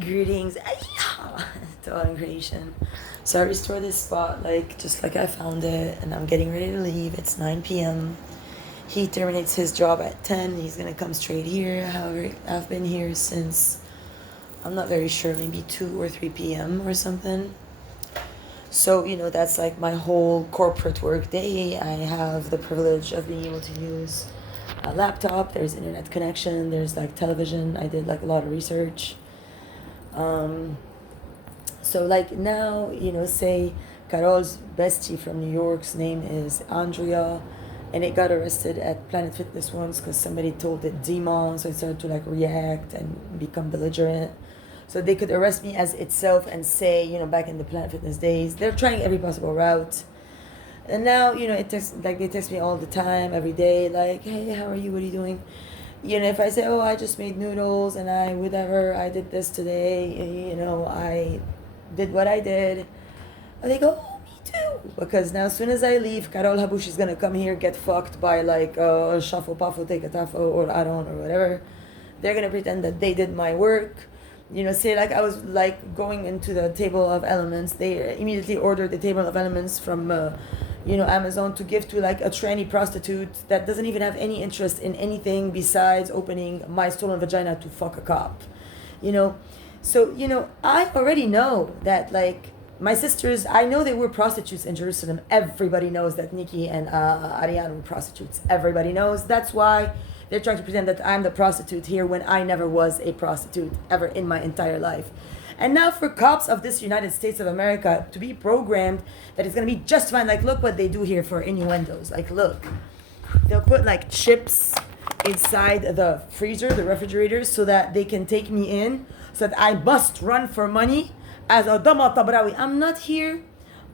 Greetings to all in creation. So I restored this spot just like I found it, and I'm getting ready to leave. It's 9 p.m. He terminates his job at 10. He's gonna come straight here. However, I've been here since, I'm not very sure, maybe 2 or 3 p.m. or something. So, that's like my whole corporate work day. I have the privilege of being able to use a laptop. There's internet connection. There's television. I did a lot of research. So now, say Carol's bestie from New York's name is Andrea, and it got arrested at Planet Fitness once because somebody told it demon, so it started to react and become belligerent. So they could arrest me as itself and say, back in the Planet Fitness days, they're trying every possible route. And now, they text me all the time, every day, hey, how are you? What are you doing? If I say, oh, I just made noodles and I did this today, I did what I did, they go, oh, me too. Because now as soon as I leave, Carol Habush is going to come here, get fucked by shuffle, puffle, take a tafo, or I don't, or whatever. They're going to pretend that they did my work. Say I was going into the table of elements. They immediately ordered the table of elements from Amazon to give to a tranny prostitute that doesn't even have any interest in anything besides opening my stolen vagina to fuck a cop. So I already know that my sisters, I know they were prostitutes in Jerusalem. Everybody knows that Nikki and Ariane were prostitutes. Everybody knows. That's why they're trying to pretend that I'm the prostitute here when I never was a prostitute ever in my entire life. And now for cops of this United States of America to be programmed that it's going to be just fine. Look what they do here for innuendos. Look. They'll put chips inside the freezer, the refrigerator, so that they can take me in, so that I must run for money as a Dama Tabrawi. I'm not here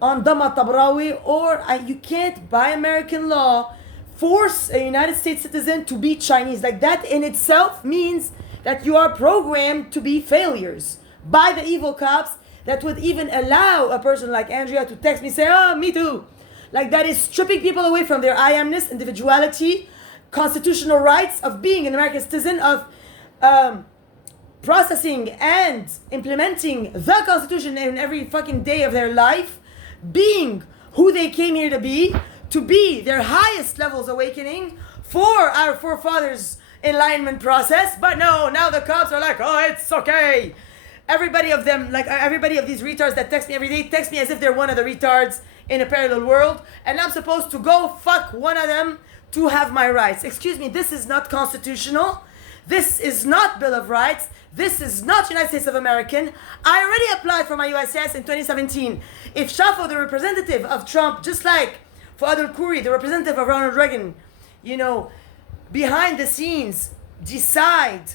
on Dama Tabrawi, or you can't, by American law, force a United States citizen to be Chinese. That in itself means that you are programmed to be failures by the evil cops that would even allow a person like Andrea to text me, say, oh, me too. That is stripping people away from their I amness, individuality, constitutional rights of being an American citizen, of processing and implementing the Constitution in every fucking day of their life, being who they came here to be their highest levels awakening for our forefathers' enlightenment process. But no, now the cops are oh, it's okay. Everybody of them, everybody of these retards that text me every day, text me as if they're one of the retards in a parallel world, and I'm supposed to go fuck one of them to have my rights. Excuse me, this is not constitutional. This is not Bill of Rights. This is not United States of America. I already applied for my USCIS in 2017. If Shafo, the representative of Trump, just like Fuad al-Khoury, the representative of Ronald Reagan, behind the scenes, decide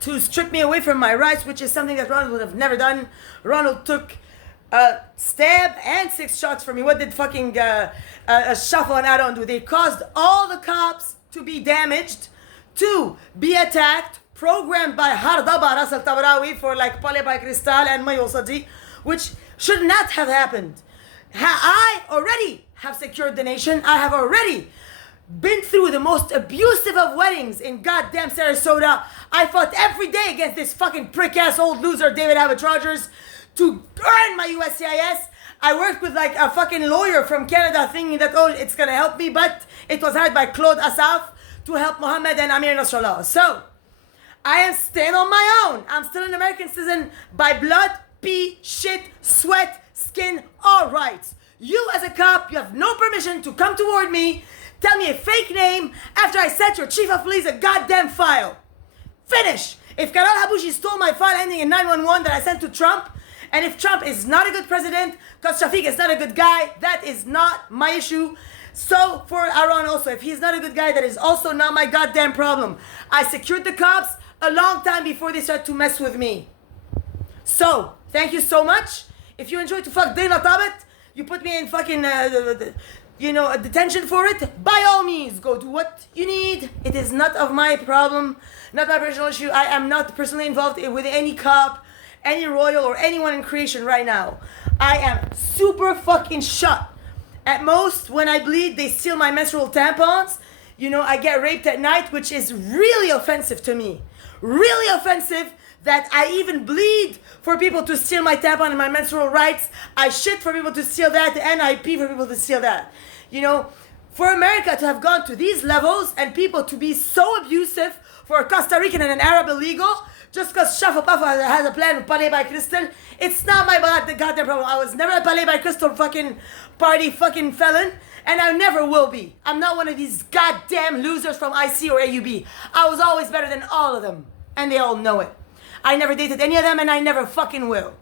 to strip me away from my rights, which is something that Ronald would have never done. Ronald took a stab and 6 shots from me. What did fucking Shafo and Aaron do? They caused all the cops to be damaged, to be attacked, programmed by Hardaba Ras al Tabrawi for Pale by Cristal and Mayo Sadi, which should not have happened. I already have secured the nation. I have already been through the most abusive of weddings in goddamn Sarasota. I fought every day against this fucking prick-ass old loser David Abbott Rogers to earn my USCIS. I worked with a fucking lawyer from Canada thinking that, oh, it's gonna help me, but it was hired by Claude Asaf to help Mohammed and Amir Nasrallah. So, I am staying on my own. I'm still an American citizen by blood, pee, shit, sweat, skin, all rights. You as a cop, you have no permission to come toward me, tell me a fake name after I sent your chief of police a goddamn file. Finish. If Carol Habushi stole my file ending in 911 that I sent to Trump, and if Trump is not a good president, because Shafiq is not a good guy, that is not my issue. So for Aaron also, if he's not a good guy, that is also not my goddamn problem. I secured the cops a long time before they started to mess with me. So, thank you so much. If you enjoy to fuck Dana Tabet, you put me in fucking, a detention for it, by all means, go do what you need. It is not of my problem, not my personal issue. I am not personally involved with any cop, any royal, or anyone in creation right now. I am super fucking shut. At most, when I bleed, they steal my menstrual tampons. I get raped at night, which is really offensive to me. Really offensive that I even bleed for people to steal my tampon and my menstrual rights. I shit for people to steal that, and I pee for people to steal that. You know, for America to have gone to these levels and people to be so abusive for a Costa Rican and an Arab illegal, just because Shuffle Puffle has a plan with Palais by Crystal, it's not my goddamn problem. I was never a Palais by Crystal fucking party fucking felon, and I never will be. I'm not one of these goddamn losers from IC or AUB. I was always better than all of them, and they all know it. I never dated any of them, and I never fucking will.